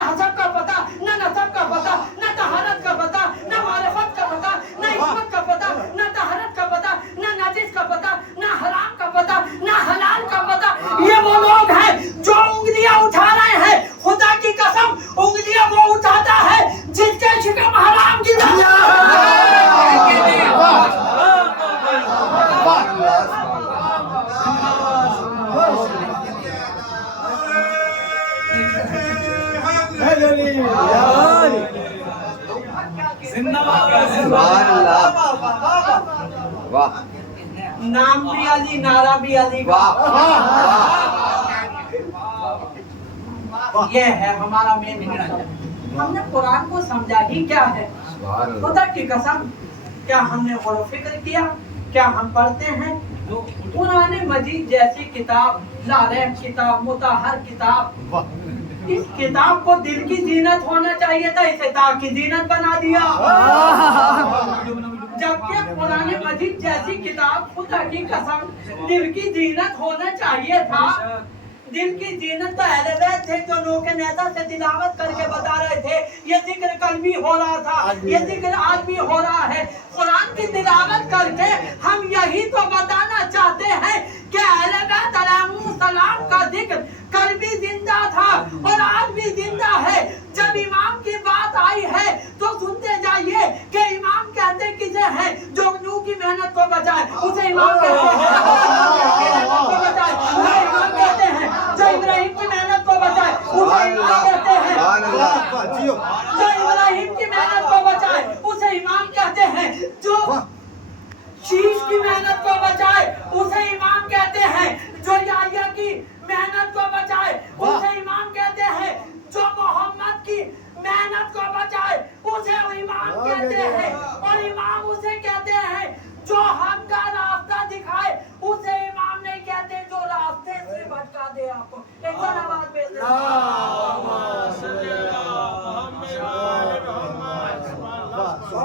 हसब का पता, न नसब का पता, न तहारत का पता, न मारिफत का पता, न इस्मत का पता, न तहारत का पता, न नजिस का पता, न हराम का पता, न हलाल का पता। ये वो लोग हैं जो उंगलियां उठा रहे हैं। खुदा की कसम, उंगलियां वो उठाता है जिसके शिकम हराम की नाम भी अली, नारा भी अली का। ये है हमारा मेन मकसद। हमने कुरान को समझा ही क्या है। खुदा की कसम, क्या हमने गौर फिक्र किया? क्या हम पढ़ते हैं कुरान मजीद जैसी किताब, लारैब किताब, मुताहर किताब। इस किताब को दिल की जीनत होना चाहिए था, इसे ताक की जीनत बना दिया। जबकि कुरान मजीद जैसी किताब, खुदा की कसम, दिल की जीनत होना चाहिए था। दिल की जीनत तो अहले बैत थे जो नूह के नेता से तिलावत करके बता रहे थे। ये जिक्र कल भी हो रहा था, ये जिक्र आज भी हो रहा है। कुरान की तिलावत करके हम यही तो बताना चाहते हैं कि अहले बैत अलैहिस्सलाम का जिक्र कल भी जिंदा था और आज भी जिंदा है। जब इमाम की बात आई है तो सुनते जाइए कि इमाम कहते किसे हैं? जो नूह की मेहनत को बचाए उसे इमाम कहते हैं। इमाम कहते हैं जो इब्राहिम की मेहनत को बचाए उसे इमाम कहते हैं। जो इब्राहिम की मेहनत को बचाए उसे इमाम कहते हैं। जो शीश की मेहनत को बचाए उसे इमाम कहते हैं। जो याह्या की मेहनत को बचाए उसे इमाम कहते हैं। जो मोहम्मद की मेहनत को बचाए उसे इमाम कहते हैं। और इमाम उसे कहते हैं जो हक का रास्ता दिखाए उसे इमाम नहीं कहते जो रास्ते से भटका दे आपको। एक बार आवाज भेज दे।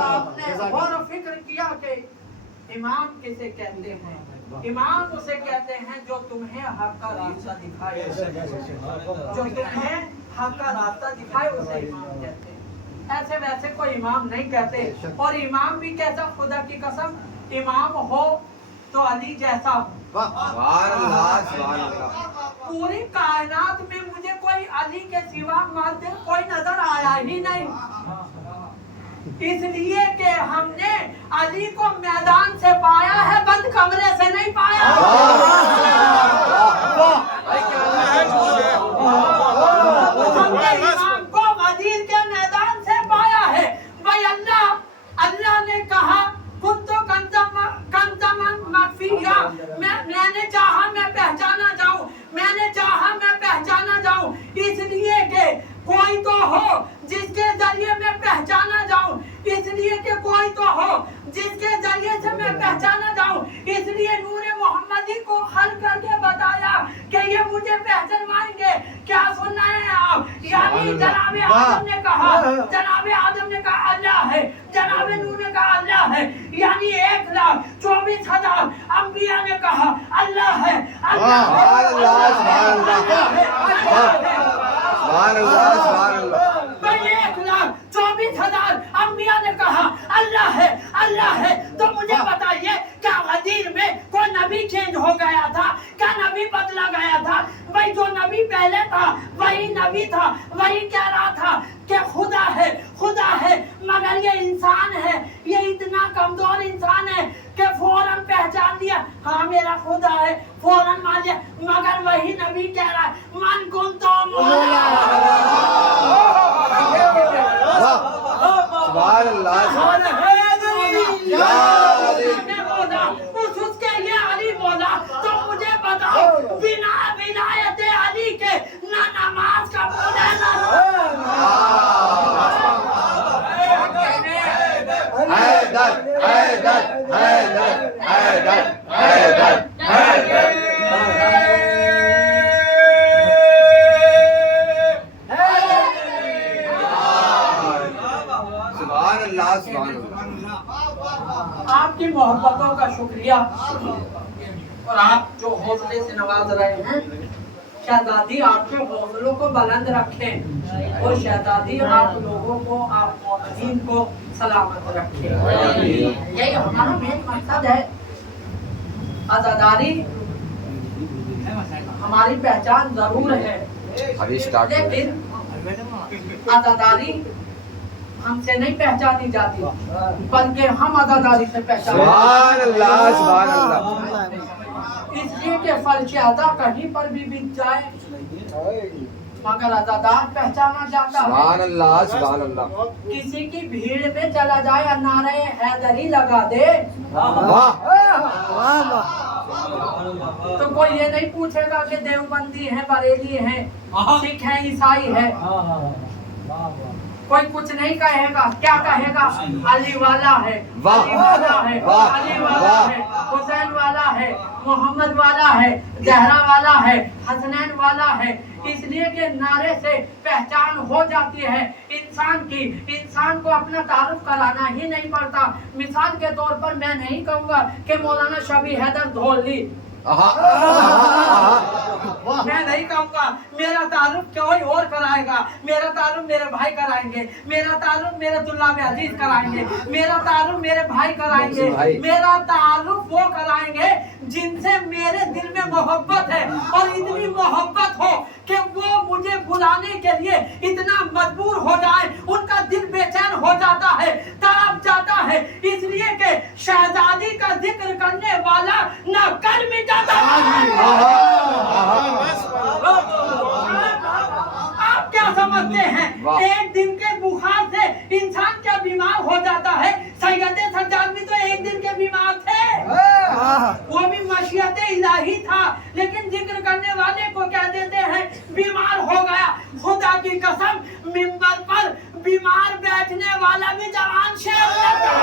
आपने गौर फिक्र किया कि इमाम किसे कहते हैं? इमाम उसे कहते हैं जो तुम्हें हक का रास्ता दिखाए। जो तुम्हें हक का रास्ता दिखाए उसे इमाम कहते हैं। ऐसे वैसे कोई इमाम नहीं कहते। और इमाम भी कैसा? खुदा की कसम, इमाम हो तो अली जैसा हो। पूरी कायनात में मुझे कोई अली के सिवा मर्द कोई नजर आया ही नहीं। इसलिए कि हमने अली को मैदान से पाया है, बंद कमरे से नहीं पाया। हमने इमाम को वजीर के मैदान से पाया है। भाई अल्लाह ने कहा कुंतो कंतमन मखफिया, मैंने चाहा मैं पहचाना जाऊं, मैंने चाहा मैं पहचाना जाऊं। इसलिए कि कोई तो हो जिसके जरिए मैं पहचाना जाऊं, इसलिए कि कोई तो हो जिसके जरिए से मैं पहचाना जाऊं। इसलिए नूरे मोहम्मदी को हल करके बताया कि ये मुझे पहचानवाएंगे। क्या सुनना है आप? यानी जनाबे आदम ने कहा अल्लाह है, जनाबे नूह ने कहा अल्लाह है। यानी 1,24,000 अंबिया ने कहा अल्लाह है, अल्लाह है। 1,24,000 अंबिया ने कहा अल्लाह है, अल्लाह है। तो मुझे बताइए क्या गदीर में कोई नबी चेंज हो गया था? क्या नबी बदला गया था? भाई जो नबी पहले था वही नबी था, वही कह रहा था कि खुदा है, खुदा है। मगर ये इंसान है, ये इतना कमजोर इंसान है कि फौरन पहचान लिया हाँ मेरा खुदा है, फौरन मान लिया। मगर वही नबी कह रहा है मन कुन तो उसके ये अली बोला। तो मुझे बताओ बिना विलायत अली के ना नमाज का बोले ना आपकी मोहब्बतों का शुक्रिया। और आप जो हौसले से नवाज रहे हैं, शहजादी आपके हौसलों को बुलंद रखें। और शहजादी आप लोगों को, आप मौजूदीन को सलामत रखे। यही हमारा मेन मकसद है। आजादारी हमारी पहचान जरूर है, लेकिन आजादारी हमसे नहीं पहचानी जाती, बल्कि हम आजादारी से पहचाने। इसलिए कि फर्शयादा कहीं पर भी बिक जाए मगर आजादार पहचाना जाता है। किसी की भीड़ में चला जाए और नारे हैदरी लगा दे तो कोई ये नहीं पूछेगा कि देवबंदी है, बरेली है, सिख है, ईसाई है। कोई कुछ नहीं कहेगा। क्या कहेगा? अली वाला है, अली वाला है, अली वाला है, हुसैन वाला है, मोहम्मद वाला है, जहरा वाला है, हसनैन वाला है। इसलिए कि नारे से पहचान हो जाती है इंसान की। इंसान को अपना तारुफ कराना ही नहीं पड़ता। मिसाल के तौर पर मैं नहीं कहूँगा कि मौलाना शबी हैदर धोली, मैं नहीं कहूँगा। मेरा तारुफ कोई और कराएगा, मेरा तारुफ मेरे भाई कराएंगे, मेरा तारुफ मेरे तुल्लाब अजीज कराएंगे, मेरा तारुफ मेरे भाई कराएंगे, मेरा तारुफ वो कराएंगे जिनसे मेरे दिल में मोहब्बत है, और इतनी मोहब्बत हो कि वो मुझे बुलाने के लिए इतना मजबूर हो जाए, उनका दिल बेचैन हो जाता है, तड़प जाता है। इसलिए कि शहजादी का जिक्र करने वाला ना कर मिटाता है। आप क्या समझते हैं? एक दिन के बुखार से इंसान क्या बीमार हो जाता है? सैयदे सज्जाद भी तो एक दिन के बीमार थे, वो भी मशीयते इलाही था, लेकिन जिक्र करने वाले को क्या देते हैं? बीमार हो गया। खुदा की कसम, मिंबर पर बीमार बैठने वाला भी जवान शेर लगता है।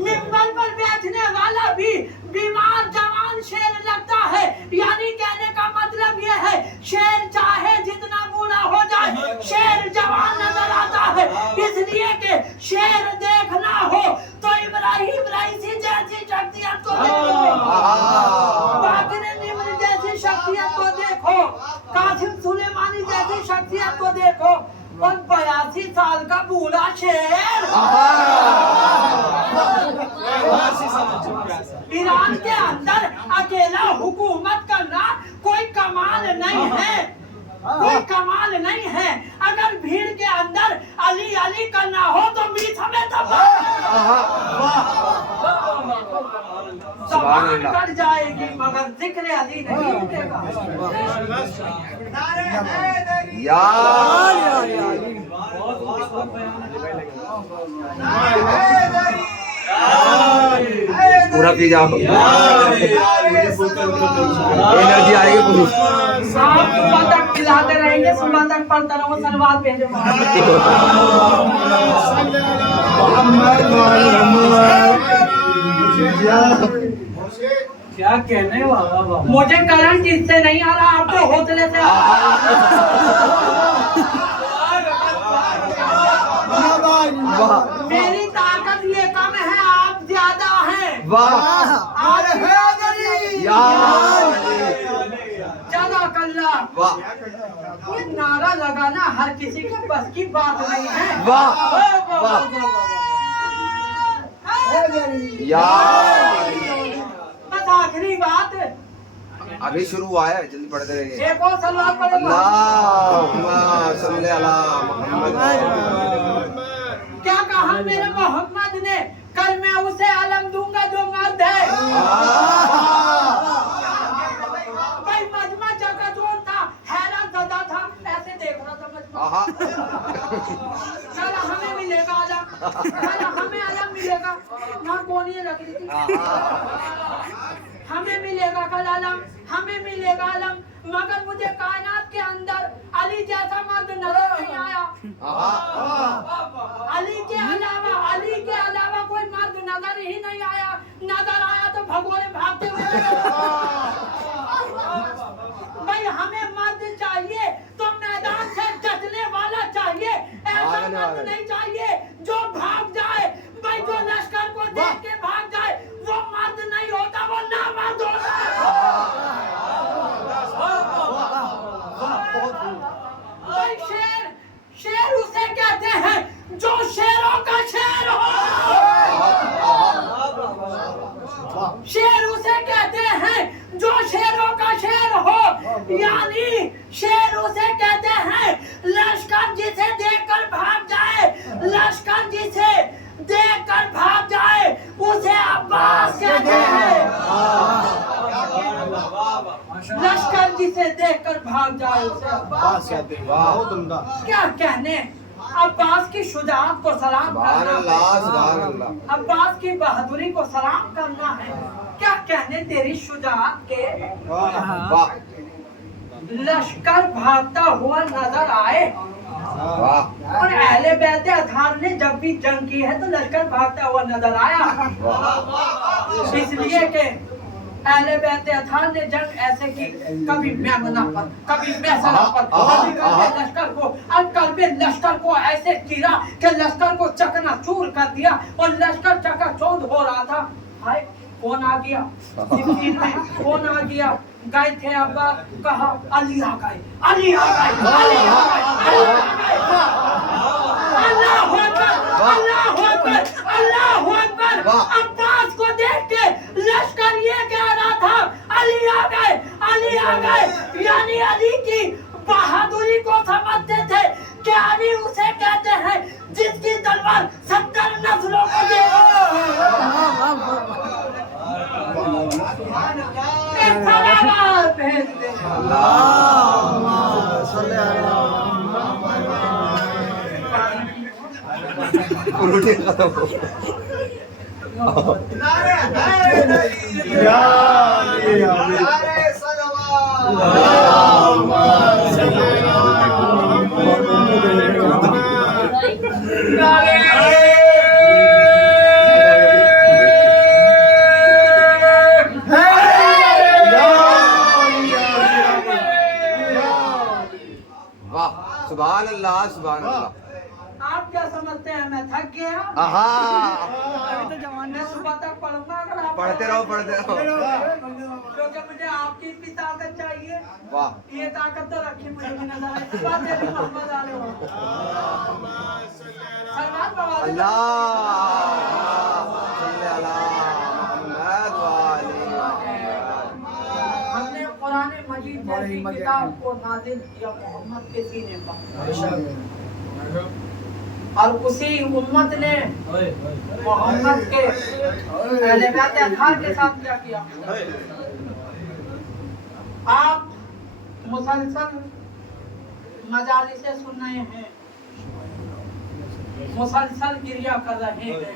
मिंबर पर बैठने वाला भी बीमार जवान शेर लगता है। यानी कहने का मतलब ये है, शेर चाहे जितना बूढ़ा हो जाए, शेर जवान नजर आता है। इसलिए कि शेर देखना हो तो इब्राहिम रईसी जैसी शख्सियत को देखो, बाकिर निम्र जैसी शख्सियत को देखो, कासिम सुलेमानी जैसी शख्सियत को देखो, और 82 साल का बूढ़ा शेर ईरान के अंदर अकेला हुकूमत करना कोई कमाल नहीं है, कोई कमाल नहीं है। अगर भीड़ के अंदर अली अली करना हो तो मीठ हमें ज़बान कट जाएगी मगर जिक्र अली नहीं उठेगा। पूरा पी जाओ, एनर्जी आएगी पूरी। आप सुबह तक खिलाते रहेंगे, सुबह तक पढ़ता रहो, सलवार भेजे। क्या कहने वाला बाबा? मुझे करंट इससे नहीं आ रहा, आपको हौसले से मेरी ताकत ये कम है, आप ज्यादा हैं। ये नारा लगाना हर किसी के बस की बात नहीं है। बस आखिरी बात अभी शुरू हुआ है, जल्दी पढ़ते रहेंगे। एक और सलवार पढ़ेगा। अल्लाहुम्मा सल्ली अला मुहम्मद। क्या कहा मेरे मोहम्मद ने? कल मैं उसे आलम दूंगा जो मर्द है। भाई मजमा चकाचौंध था, हैरान ज़दा था, ऐसे देख रहा था मजमा। कल हमें मिलेगा आलम, कल हमें आलम मिलेगा। ना कोनी लग रही थी, हमें मिलेगा कल आलम, हमें मिलेगा आलम। मगर मुझे कायनात के अंदर अली जैसा मर्द नजर नहीं आया। अली के अलावा कोई मर्द नजर ही नहीं आया। नजर आया तो भगोड़े भागते हुए। भाई हमें मर्द चाहिए तो मैदान से जचने वाला चाहिए, ऐसा मर्द नहीं चाहिए जो भाग जाए। भाई जो लश्कर को देख के भाग जाए वो मर्द नहीं होता, वो नामर्द होता है। भाई शेर, शेर उसे कहते हैं जो शेरों का शेर हो। शेर उसे कहते हैं जो शेरों का शेर हो, यानी शेर उसे कहते हैं लश्कर जिसे देखकर भाग जाए, लश्कर जिसे देखकर भाग जाए उसे अब्बास कहते हैं। लश्कर जिसे देखकर भाग जाए उसे अब्बास कहते हैं। बहुत उम्दा। क्या कहने, अब्बास की शुजाअत को सलाम सुभान करना अल्लाह, है, सुभान अल्लाह। अब्बास की बहादुरी को सलाम करना है। क्या कहने तेरी शुजाअत के, वाह लश्कर भागता हुआ नजर आए। वाह और अहले बैत अथार ने जब भी जंग की है तो लश्कर भागता हुआ नजर आया, इसलिए कि अहले बैत अथार ने जंग ऐसे की, कभी मैमना पर, कभी मैसरा पर, कभी लश्कर को, और कभी लश्कर को ऐसे गिरा कि लश्कर को चकनाचूर कर दिया और लश्कर चकाचौंध हो रहा था। हाय कौन आ गया, सिफीन में कौन आ गया, गए थे अब्बा, कहा अली आ गए, अली आ गए, अली आ गए, अल्लाहु अकबर, अल्लाहु अकबर, अल्लाहु अकबर। अब्बास को देख के लश्कर ये कह रहा था अली आ गए, अली आ गए, यानी अली की बहादुरी को समझते थे कि अली उसे कहते हैं जिसकी तलवार 70 नस्लों को दे। एक सलावत भेज दे। उल्टे खत्म हो। वाह सुभान अल्लाह, सुभान अल्लाह। आप क्या समझते हैं मैं थक गया? आहा मैं सुबह तक पढ़ूंगा अगर आप पढ़ते रहो, पढ़ते रहो। क्योंकि मुझे आपकी भी ताकत चाहिए। वाह ये ताकत तो रखी मुझे भी नजर आए। बातें भी मोहम्मद आले हो। सलमान बवाली अल्लाह सल्ले अला मुहम्मद व आले मुहम्मद। हमने कुरान मजीद जैसी किताब को नाजिल किया मोहम्मद के सीने पर, और उसी उम्मत ने मोहम्मद के अहले बैत अथार के साथ क्या किया। आप मुसलसल मजालिसें सुन रहे हैं, मुसलसल गिरिया कर रहे हैं,